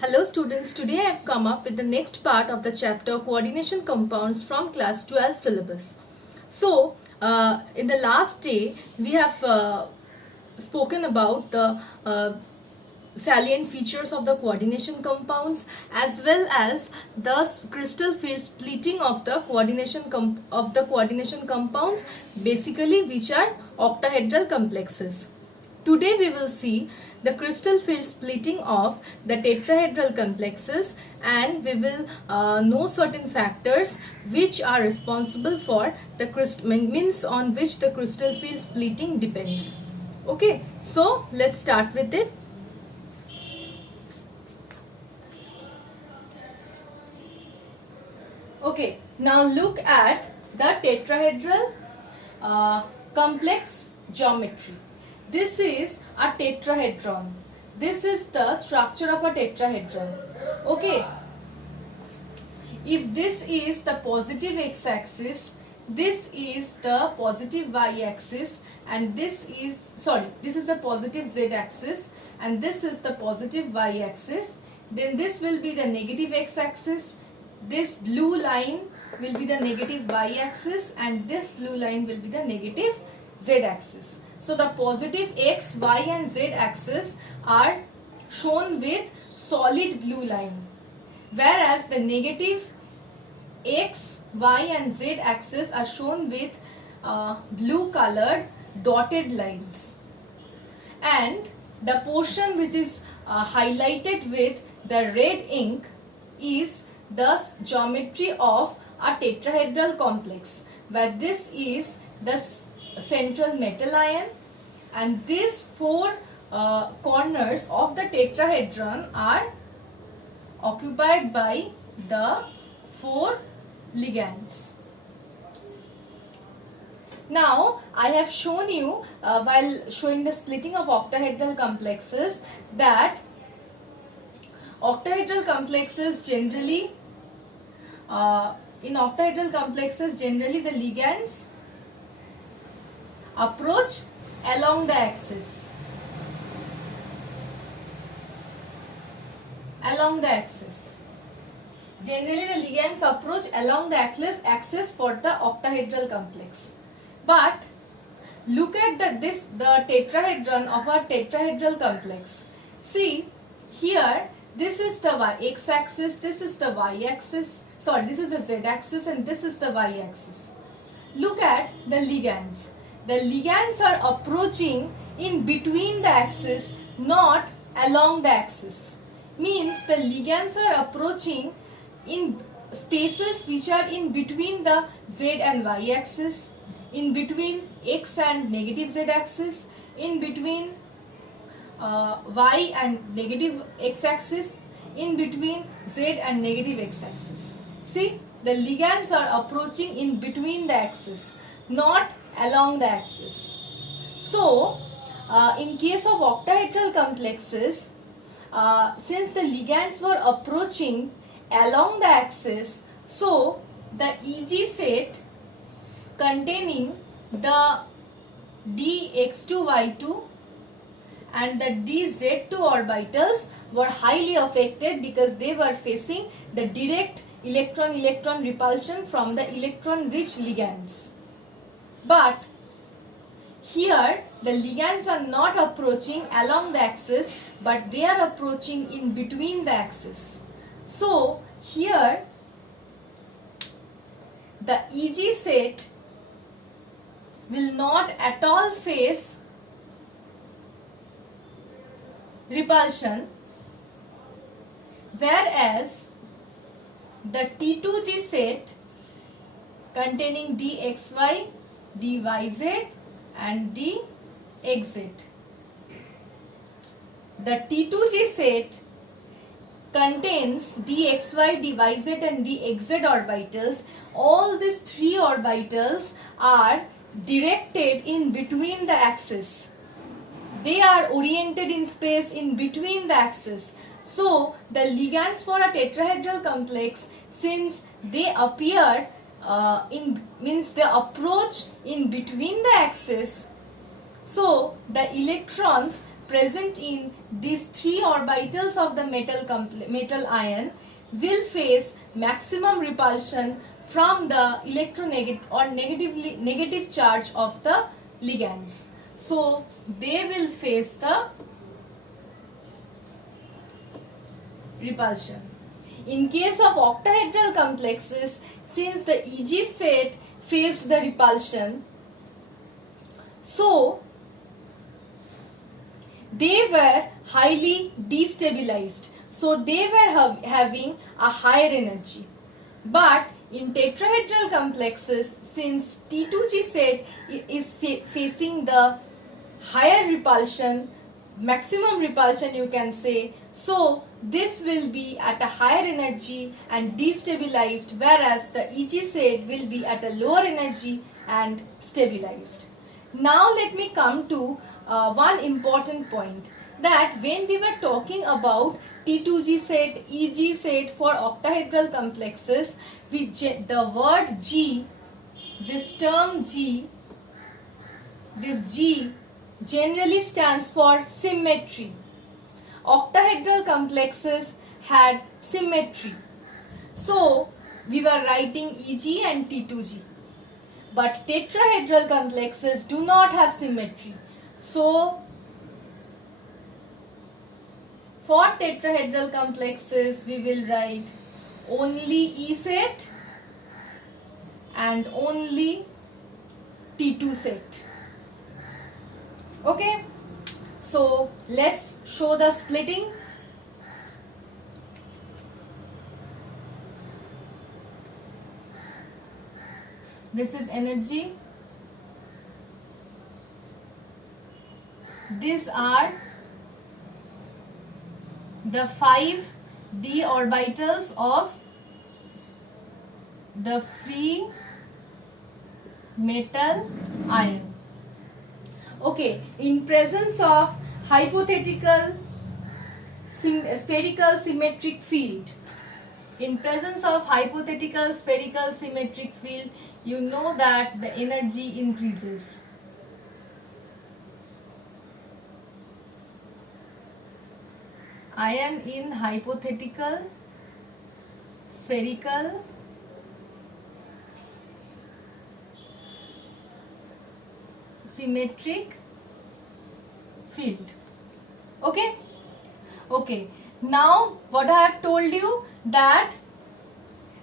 Hello students, today I have come up with the next part of the chapter coordination compounds from class 12 syllabus. So, in the last day we have spoken about the salient features of the coordination compounds as well as the crystal field splitting of the coordination compounds, basically which are octahedral complexes. Today we will see the crystal field splitting of the tetrahedral complexes, and we will know certain factors which are responsible for the means on which the crystal field splitting depends. Okay, so let's start with it. Okay, now look at the tetrahedral complex geometry. This is a tetrahedron. This is the structure of a tetrahedron. Okay. If this is the positive x-axis, this is the positive y-axis, and this is the positive z-axis, and this is the positive y-axis. Then this will be the negative x-axis. This blue line will be the negative y-axis, and this blue line will be the negative z-axis. So the positive x, y and z axis are shown with solid blue line, whereas the negative x, y and z axis are shown with blue colored dotted lines. And the portion which is highlighted with the red ink is the geometry of a tetrahedral complex, where this is the central metal ion, and these four corners of the tetrahedron are occupied by the four ligands. Now I have shown you while showing the splitting of octahedral complexes that octahedral complexes generally the ligands approach along the axis. Generally the ligands approach along the axis for the octahedral complex. But look at the tetrahedron of a tetrahedral complex. See here, this is the x-axis, this is the y-axis, this is the z-axis, and this is the y-axis. Look at the ligands. The ligands are approaching in between the axis, not along the axis. Means the ligands are approaching in spaces which are in between the z and y axis, in between x and negative z axis, in between y and negative x axis, in between z and negative x axis. See, the ligands are approaching in between the axis, not along the axis. So, in case of octahedral complexes, since the ligands were approaching along the axis, so the EG set containing the dx2y2 and the dz2 orbitals were highly affected because they were facing the direct electron-electron repulsion from the electron-rich ligands. But here the ligands are not approaching along the axis, but they are approaching in between the axis. So here the EG set will not at all face repulsion, whereas the T2G set containing dxy, dyz and dxz. The T2G set contains dxy, dyz and dxz orbitals. All these three orbitals are directed in between the axis. They are oriented in space in between the axis. So the ligands for a tetrahedral complex, since they appear they approach in between the axis, so the electrons present in these three orbitals of the metal ion will face maximum repulsion from the electronegative or negative charge of the ligands. So they will face the repulsion. In case of octahedral complexes, since the EG set faced the repulsion, so they were highly destabilized. So they were having a higher energy. But in tetrahedral complexes, since T2G set is facing the higher repulsion, maximum repulsion you can say, so this will be at a higher energy and destabilized, whereas the EG set will be at a lower energy and stabilized. Now let me come to one important point, that when we were talking about T2G set, EG set for octahedral complexes, the word G, this term G, this G generally stands for symmetry. Octahedral complexes had symmetry. So we were writing EG and T2G. But tetrahedral complexes do not have symmetry. So for tetrahedral complexes we will write only E set and only T2 set. Okay, so let's show the splitting. This is energy. These are the 5 d orbitals of the free metal ion. Okay, in presence of hypothetical spherical symmetric field, in presence of hypothetical spherical symmetric field, you know that the energy increases. Ion in hypothetical spherical symmetric field. Okay, now what I have told you, that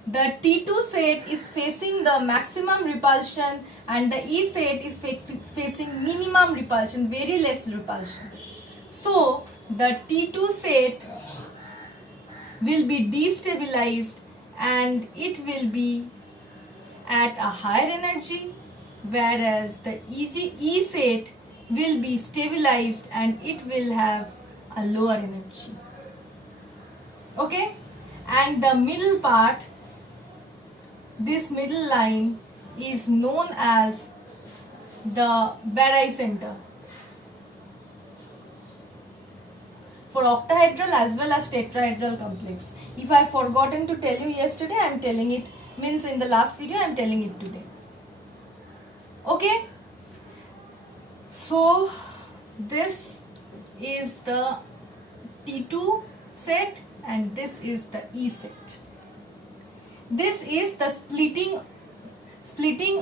the T2 set is facing the maximum repulsion and the E set is facing minimum repulsion, very less repulsion. So the T2 set will be destabilized and it will be at a higher energy, whereas the E set will be stabilized and it will have a lower energy. Okay, and the middle part, this middle line is known as the barycenter. For octahedral as well as tetrahedral complex. If I have forgotten to tell you yesterday, I am telling it, means in the last video I am telling it today. Okay, so this is the T2 set and this is the E set. This is the splitting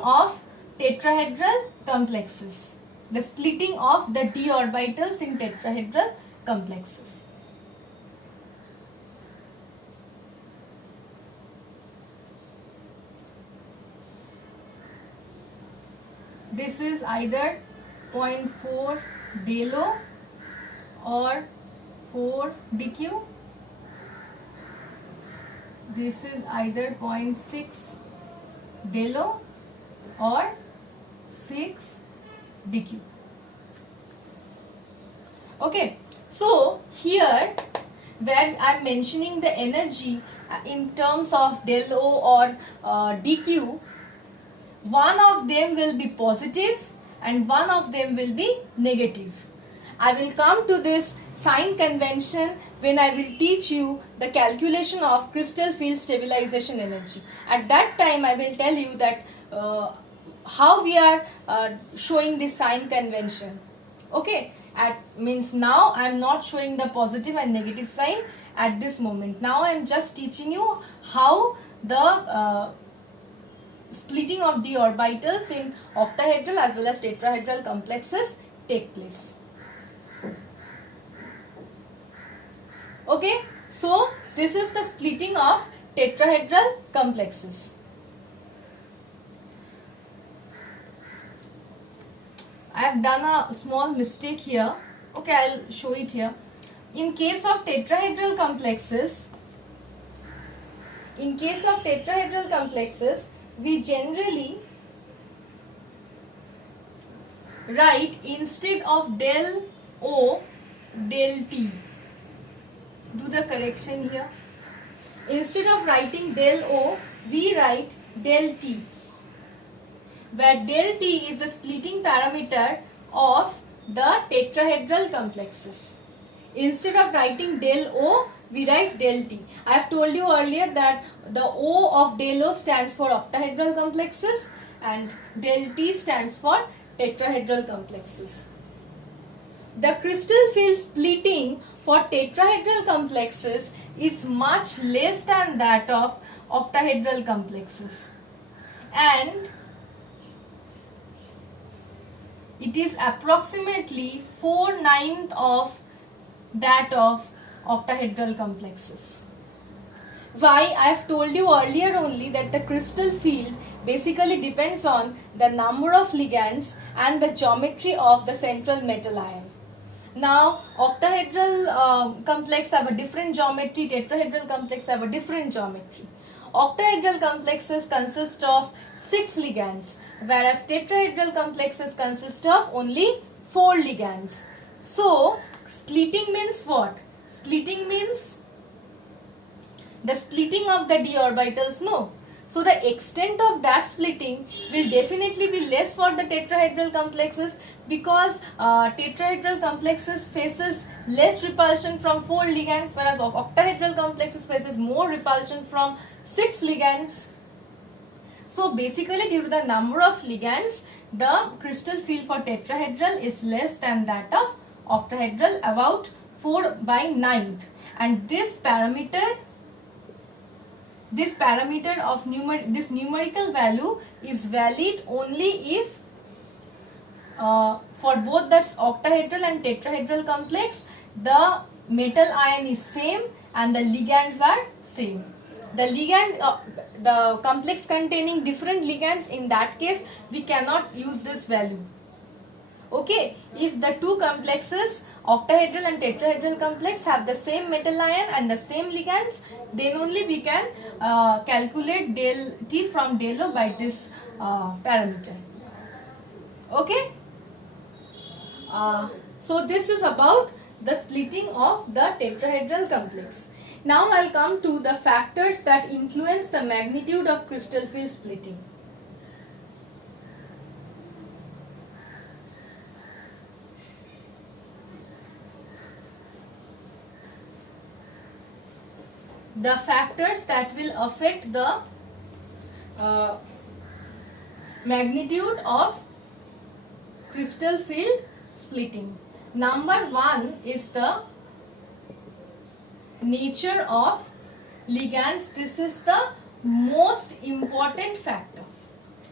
of tetrahedral complexes, the splitting of the d orbitals in tetrahedral complexes. This is either 0.4 delo or 4 dq. This is either 0.6 delo or 6 dq. Okay, so here where I am mentioning the energy in terms of del O or dq, one of them will be positive and one of them will be negative. I will come to this sign convention when I will teach you the calculation of crystal field stabilization energy. At that time I will tell you that how we are showing this sign convention. Okay, at means now I am not showing the positive and negative sign at this moment. Now I am just teaching you how the splitting of the orbitals in octahedral as well as tetrahedral complexes take place. Okay, so this is the splitting of tetrahedral complexes. I have done a small mistake here. Okay, I'll show it here. In case of tetrahedral complexes, we generally write instead of del O, del T. Do the correction here. Instead of writing del O, we write del T, where del T is the splitting parameter of the tetrahedral complexes. Instead of writing del O, we write del T. I have told you earlier that the O of del O stands for octahedral complexes and del T stands for tetrahedral complexes. The crystal field splitting for tetrahedral complexes is much less than that of octahedral complexes, and it is approximately 4/9 of that of octahedral complexes. Why? I have told you earlier only that the crystal field basically depends on the number of ligands and the geometry of the central metal ion. Now, octahedral complex have a different geometry, tetrahedral complex have a different geometry. Octahedral complexes consist of 6 ligands, whereas tetrahedral complexes consist of only 4 ligands. So, splitting means what? Splitting means the splitting of the d orbitals, no. So the extent of that splitting will definitely be less for the tetrahedral complexes, because tetrahedral complexes faces less repulsion from 4 ligands, whereas octahedral complexes faces more repulsion from 6 ligands. So basically, due to the number of ligands, the crystal field for tetrahedral is less than that of octahedral, about 4/9, and this parameter of this numerical value is valid only if for both the octahedral and tetrahedral complex the metal ion is same and the ligands are same. The ligand the complex containing different ligands, in that case we cannot use this value. Okay, if the two complexes, octahedral and tetrahedral complex, have the same metal ion and the same ligands, then only we can calculate del T from del O by this parameter. Okay, so this is about the splitting of the tetrahedral complex. Now I'll come to the factors that influence the magnitude of crystal field splitting. The factors that will affect the magnitude of crystal field splitting. Number 1 is the nature of ligands. This is the most important factor.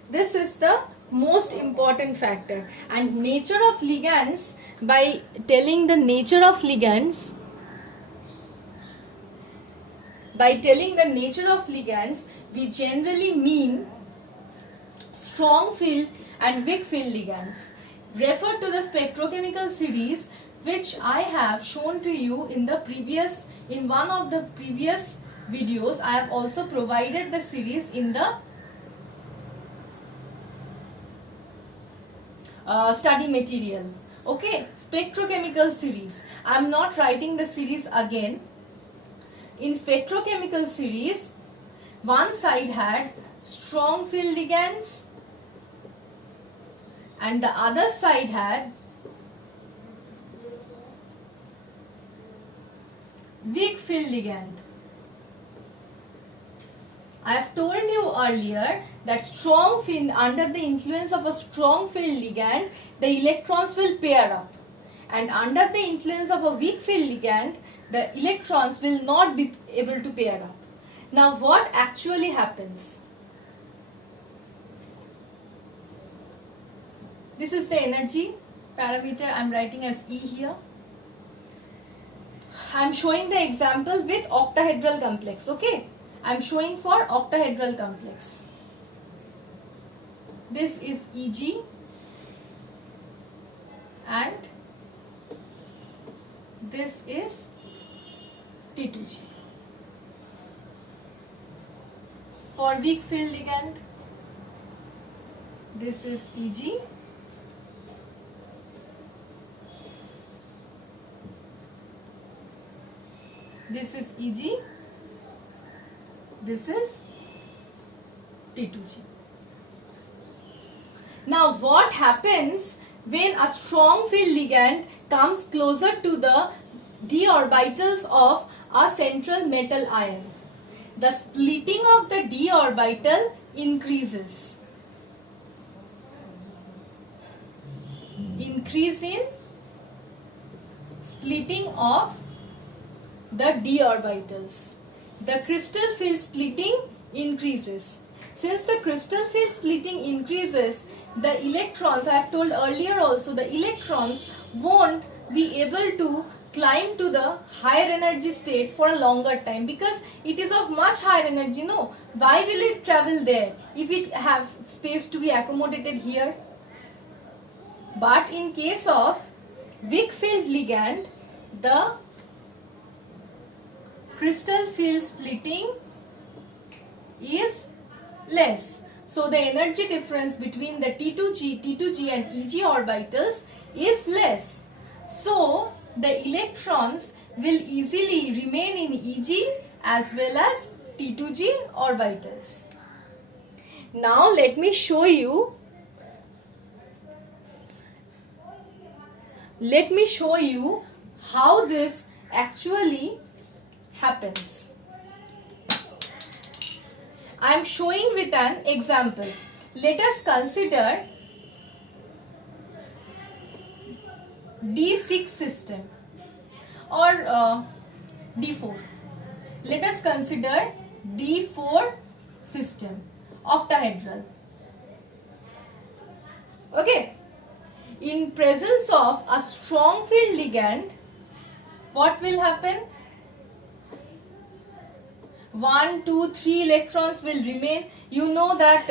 This is the most important factor. And nature of ligands, by telling the nature of ligands, we generally mean strong field and weak field ligands. Refer to the spectrochemical series which I have shown to you in one of the previous videos. I have also provided the series in the study material. Okay, spectrochemical series. I am not writing the series again. In spectrochemical series, one side had strong field ligands and the other side had weak field ligand. I have told you earlier that strong field, under the influence of a strong field ligand, the electrons will pair up, and under the influence of a weak field ligand, the electrons will not be able to pair up. Now what actually happens? This is the energy parameter I am writing as E here. I am showing the example with octahedral complex, okay? I am showing for octahedral complex. This is Eg and this is T2G. For weak field ligand, this is Eg. This is Eg. This is T2G. Now what happens when a strong field ligand comes closer to the d orbitals of a central metal ion? The splitting of the d orbital increases. Increase in splitting of the d orbitals. The crystal field splitting increases. Since the crystal field splitting increases, the electrons, I have told earlier also, the electrons won't be able to climb to the higher energy state for a longer time because it is of much higher energy. No, why will it travel there if it have space to be accommodated here? But in case of weak field ligand, the crystal field splitting is less. So the energy difference between the T2G and Eg orbitals is less. So the electrons will easily remain in Eg as well as T2G orbitals. Now let me show you how this actually happens. I am showing with an example. Let us consider D6 system or D4. Let us consider D4 system, octahedral. Okay. In presence of a strong field ligand, what will happen? 1, 2, 3 electrons will remain. You know that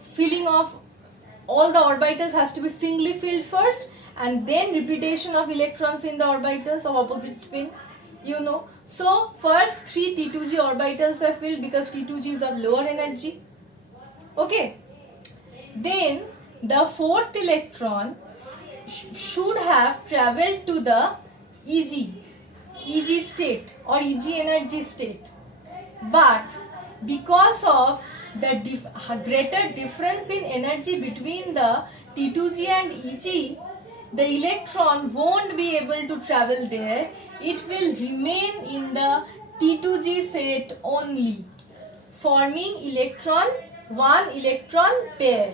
filling of all the orbitals has to be singly filled first and then repetition of electrons in the orbitals of opposite spin. You know. So first 3 T2G orbitals are filled because T2G is of lower energy. Okay. Then the fourth electron should have traveled to the Eg state or Eg energy state. But because of the greater difference in energy between the T2G and Eg, the electron won't be able to travel there. It will remain in the T2G state only, forming one electron pair.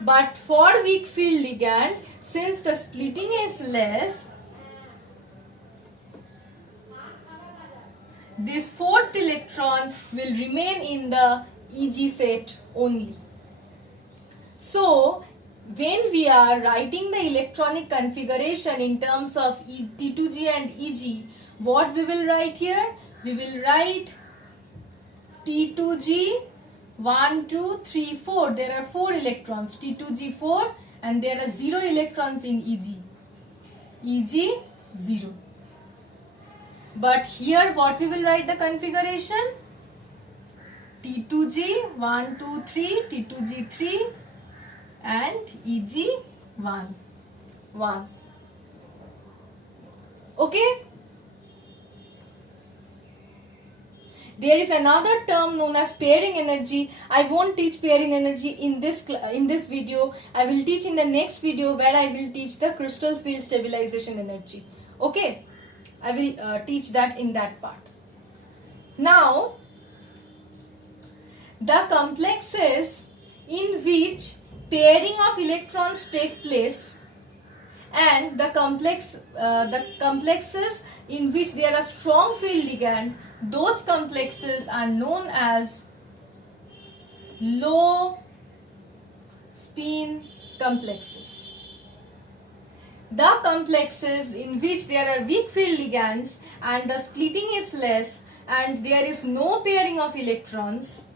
But for weak field ligand, since the splitting is less, this fourth electron will remain in the Eg set only. So, when we are writing the electronic configuration in terms of T2G and Eg, what we will write here? We will write T2G 1, 2, 3, 4. There are 4 electrons, T2G 4, and there are 0 electrons in Eg. Eg 0. But here what we will write the configuration? T2G 1, 2, 3, T2G 3 and Eg 1, 1. Okay? There is another term known as pairing energy. I won't teach pairing energy in this video. I will teach in the next video where I will teach the crystal field stabilization energy. Okay? I will teach that in that part. Now, the complexes in which pairing of electrons take place and the complexes in which there are strong field ligand, those complexes are known as low spin complexes. The complexes in which there are weak field ligands and the splitting is less and there is no pairing of electrons,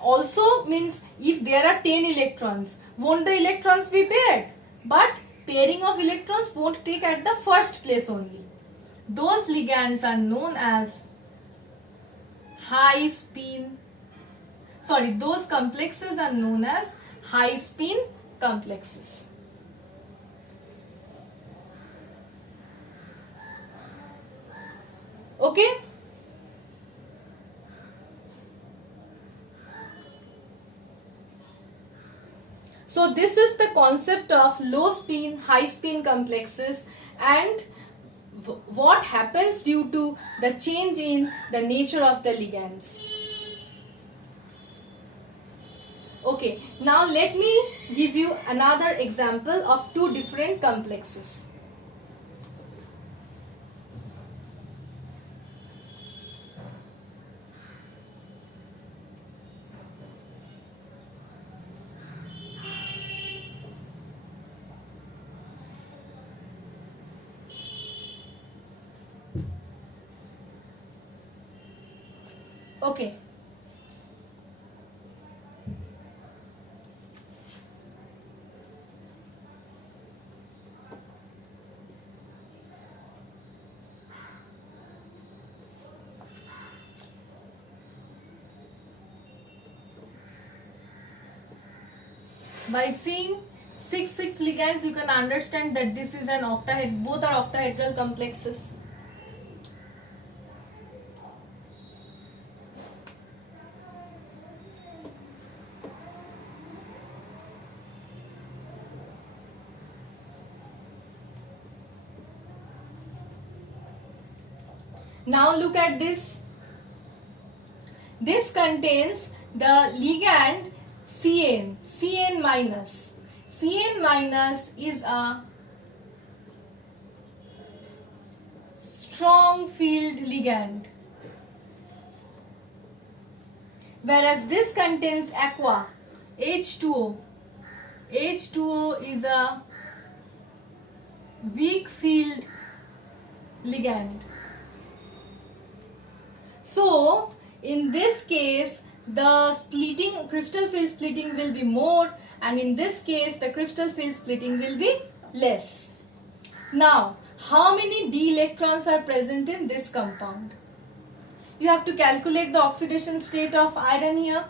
also means if there are 10 electrons, won't the electrons be paired? But pairing of electrons won't take at the first place only. Those ligands are known as those complexes are known as high spin complexes. Okay? So this is the concept of low spin, high spin complexes and what happens due to the change in the nature of the ligands. Okay, now let me give you another example of two different complexes. Okay. By seeing 6 ligands, you can understand that this is an octahedral, both are octahedral complexes. Now look at this. This contains the ligand Cn minus. Cn minus is a strong field ligand, whereas this contains aqua, H2O. H2O is a weak field ligand. So in this case the crystal field splitting will be more, and in this case the crystal field splitting will be less. Now how many d electrons are present in this compound? You have to calculate the oxidation state of iron here.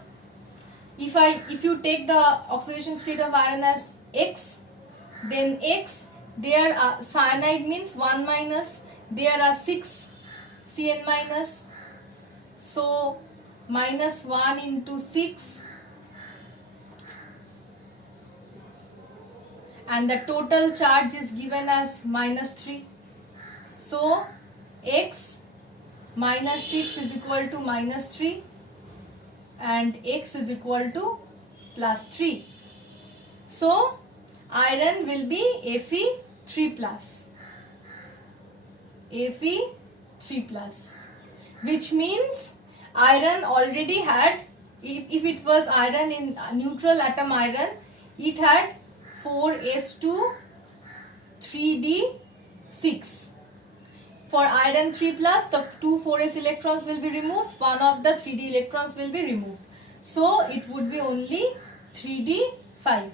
If you take the oxidation state of iron as X, then X, there are cyanide means 1 minus, there are 6 Cn minus, so minus 1 into 6, and the total charge is given as minus 3. So X minus 6 is equal to minus 3 and X is equal to plus 3. So iron will be Fe3 plus. Fe3 plus, which means iron already had, if it was iron in neutral atom iron, it had 4s2 3d6. For iron 3 plus, the two 4s electrons will be removed, one of the 3d electrons will be removed. So it would be only 3d5.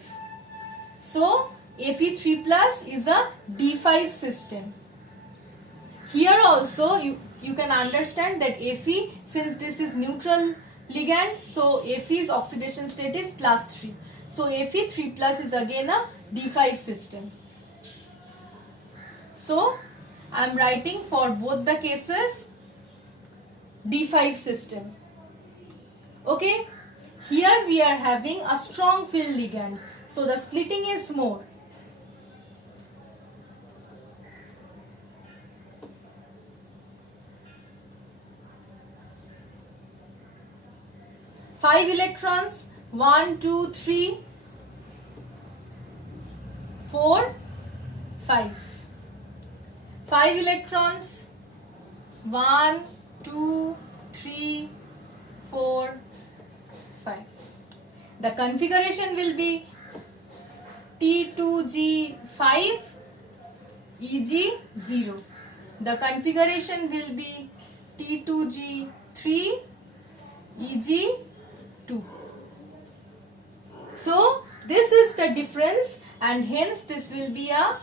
So Fe3 plus is a d5 system. Here also you can understand that Fe, since this is neutral ligand, so Fe's oxidation state is plus 3. So Fe3 plus is again a d5 system. So I am writing for both the cases d5 system. Okay, here we are having a strong field ligand, so the splitting is more. Five electrons, 1, 2, 3, 4, 4, 5. 5 electrons. 1, 2, 3, 4, 5. The configuration will be T2G5, Eg0. The configuration will be T2G3, Eg2. So this is the difference, and hence this will be a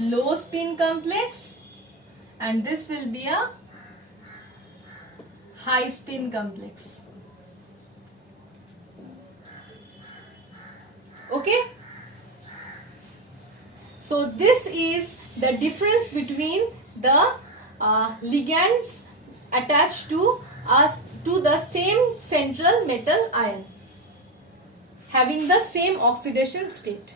low spin complex and this will be a high spin complex. Okay? So this is the difference between the ligands attached to the same central metal ion having the same oxidation state.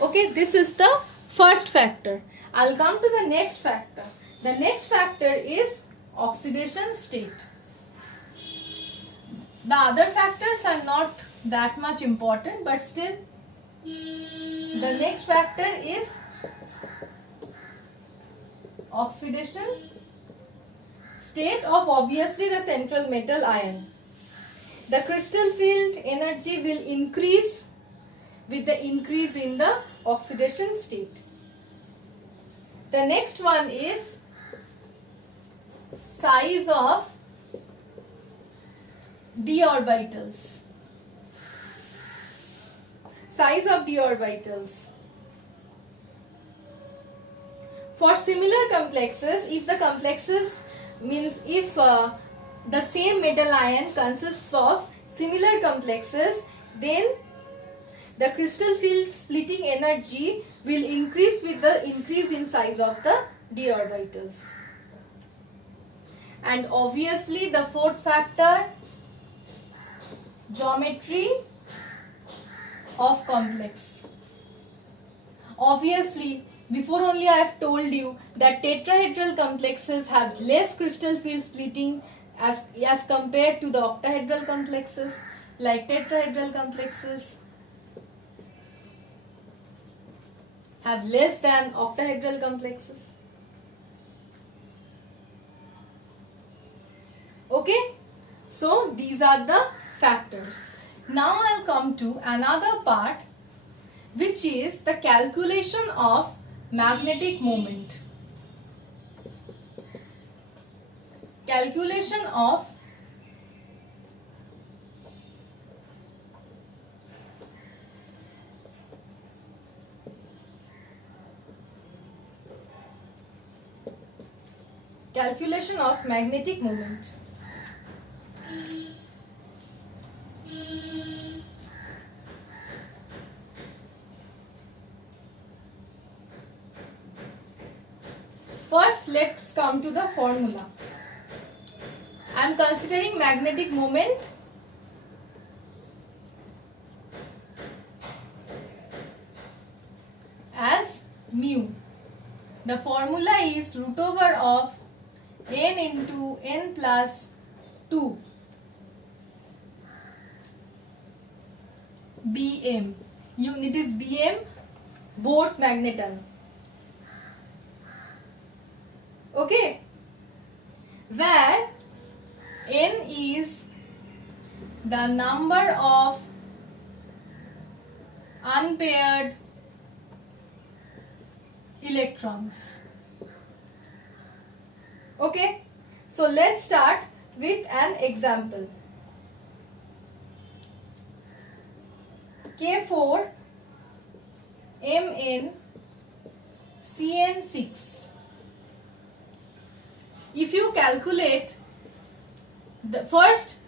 Okay, this is the first factor. I'll come to the next factor. The next factor is oxidation state. The other factors are not that much important, but still the next factor is oxidation state of obviously the central metal ion. The crystal field energy will increase with the increase in the oxidation state. The next one is size of d orbitals. Size of d orbitals. For similar complexes, if the complexes means if the same metal ion consists of similar complexes, then the crystal field splitting energy will increase with the increase in size of the d orbitals. And obviously the fourth factor, geometry of complex. Obviously, before only I have told you that tetrahedral complexes have less crystal field splitting as compared to the octahedral complexes, like tetrahedral complexes have less than octahedral complexes. Okay, so these are the factors. Now I'll come to another part, which is the calculation of magnetic moment. Calculation of magnetic moment. First, let's come to the formula. I am considering magnetic moment as mu. The formula is root over of n into n plus 2 Bm. Unit is Bm, Bohr's magneton. Okay, where n is the number of unpaired electrons. Okay, so let's start with an example. K4 Mn Cn6. If you calculate the first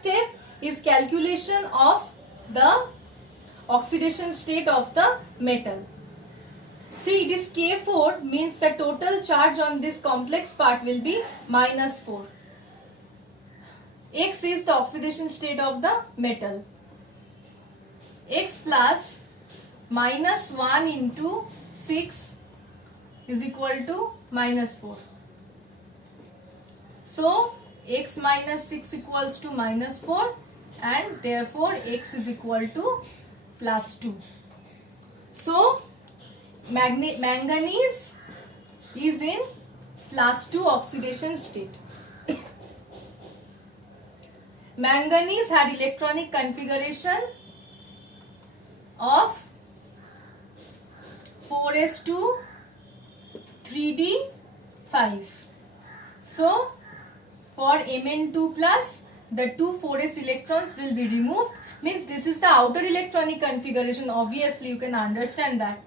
step is calculation of the oxidation state of the metal. See, it is K4 means the total charge on this complex part will be -4. X is the oxidation state of the metal. X plus -1 into 6 is equal to -4. So x minus 6 equals to -4 and therefore x is equal to +2. So manganese is in +2 oxidation state. Manganese had electronic configuration of 4s2 3d5. So for Mn2 plus, the two 4s electrons will be removed. Means this is the outer electronic configuration. Obviously you can understand that.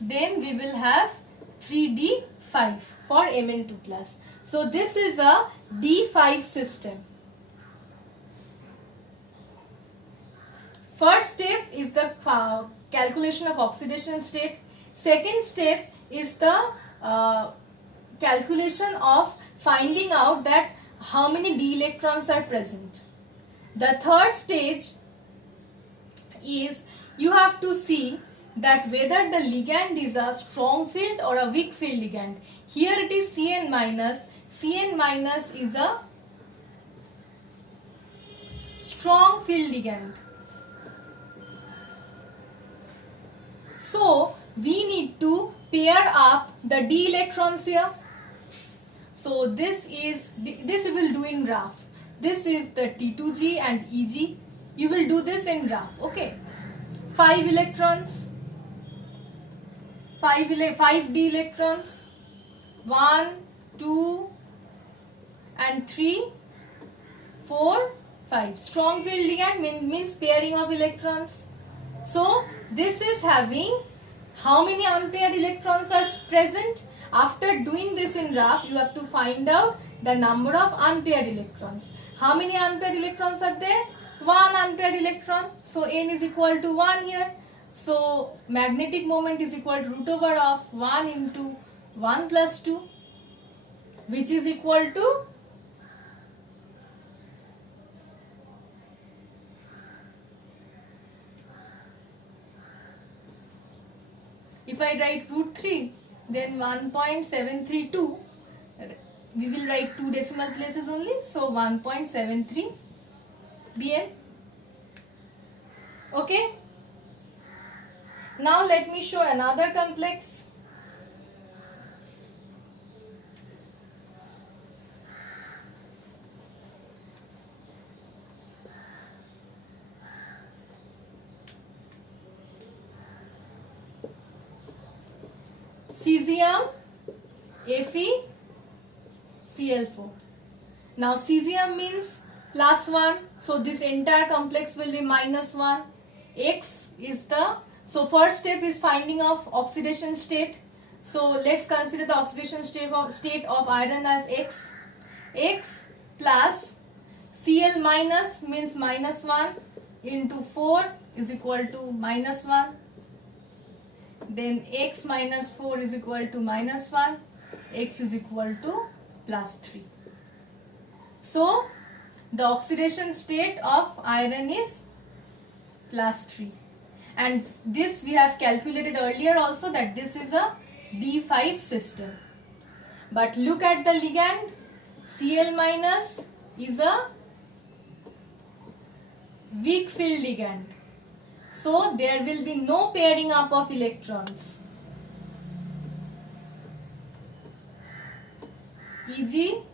Then we will have 3d5 for Mn2 plus. So this is a d5 system. First step is the calculation of oxidation state. Second step is the calculation of finding out that how many d electrons are present. The third stage is you have to see that whether the ligand is a strong field or a weak field ligand. Here it is Cn minus. Cn minus is a strong field ligand. So we need to pair up the d electrons here. So this we will do in graph. This is the T2G and Eg. You will do this in graph. Okay. 5 electrons. 5 d electrons. 1, 2 and 3, 4, 5. Strong field ligand means pairing of electrons. So this is having how many unpaired electrons are present. After doing this in graph, you have to find out the number of unpaired electrons. How many unpaired electrons are there? 1 unpaired electron. So N is equal to 1 here. So magnetic moment is equal to root over of 1 into 1 plus 2, which is equal to if I write root 3, then 1.732. We will write 2 decimal places only. So 1.73 bm. Okay. Now let me show another complex. Cesium FeCl4. Now cesium means +1, so this entire complex will be -1. X is so first step is finding of oxidation state. So let's consider the oxidation state of iron as X. X plus Cl minus means -1 into 4 is equal to -1. Then X minus 4 is equal to -1. X is equal to +3. So the oxidation state of iron is +3. And this we have calculated earlier also, that this is a D5 system. But look at the ligand. Cl minus is a weak field ligand. So there will be no pairing up of electrons. Eg,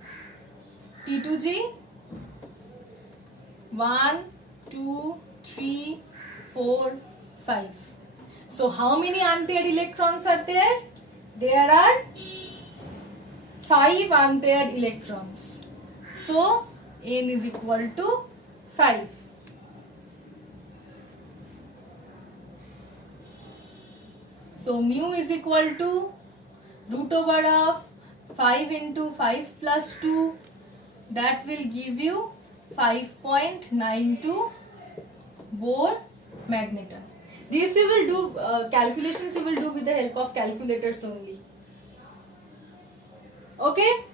T2G, 1, 2, 3, 4, 5. So how many unpaired electrons are there? There are 5 unpaired electrons. So N is equal to 5. So mu is equal to root over of 5 into 5 plus 2. That will give you 5.92 Bohr magneton. This you will do calculations you will do with the help of calculators only. Okay.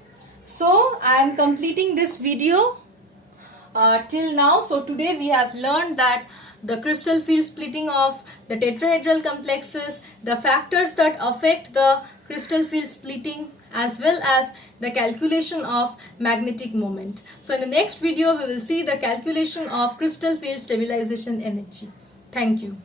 So I am completing this video till now. So today we have learned that the crystal field splitting of the tetrahedral complexes, the factors that affect the crystal field splitting, as well as the calculation of magnetic moment. So in the next video we will see the calculation of crystal field stabilization energy. Thank you.